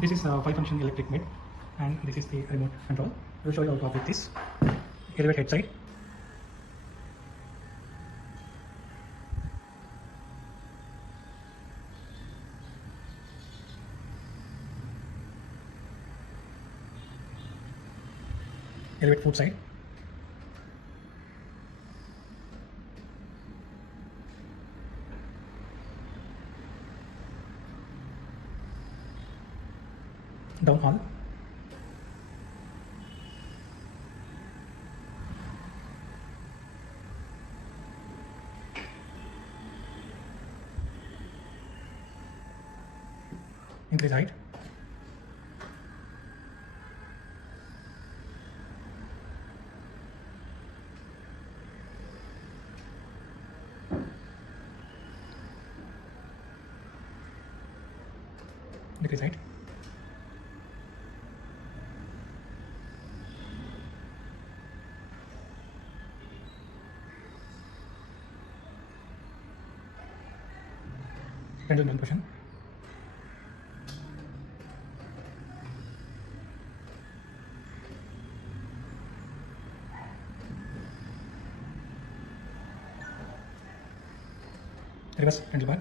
This is a 5-function electric bed, and this is the remote control. I will show you how to operate this. Elevate head side. Elevate foot side. Down all. Increase height. Decrease height. Pendulum down position. Reverse handlebar.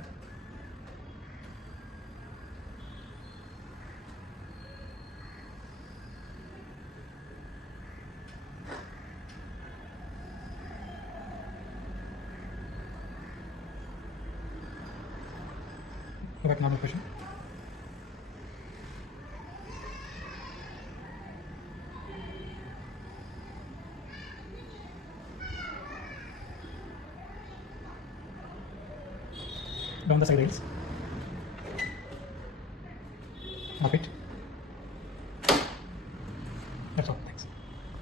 Go back normal position. Down the side rails. Up it. That's all. Thanks.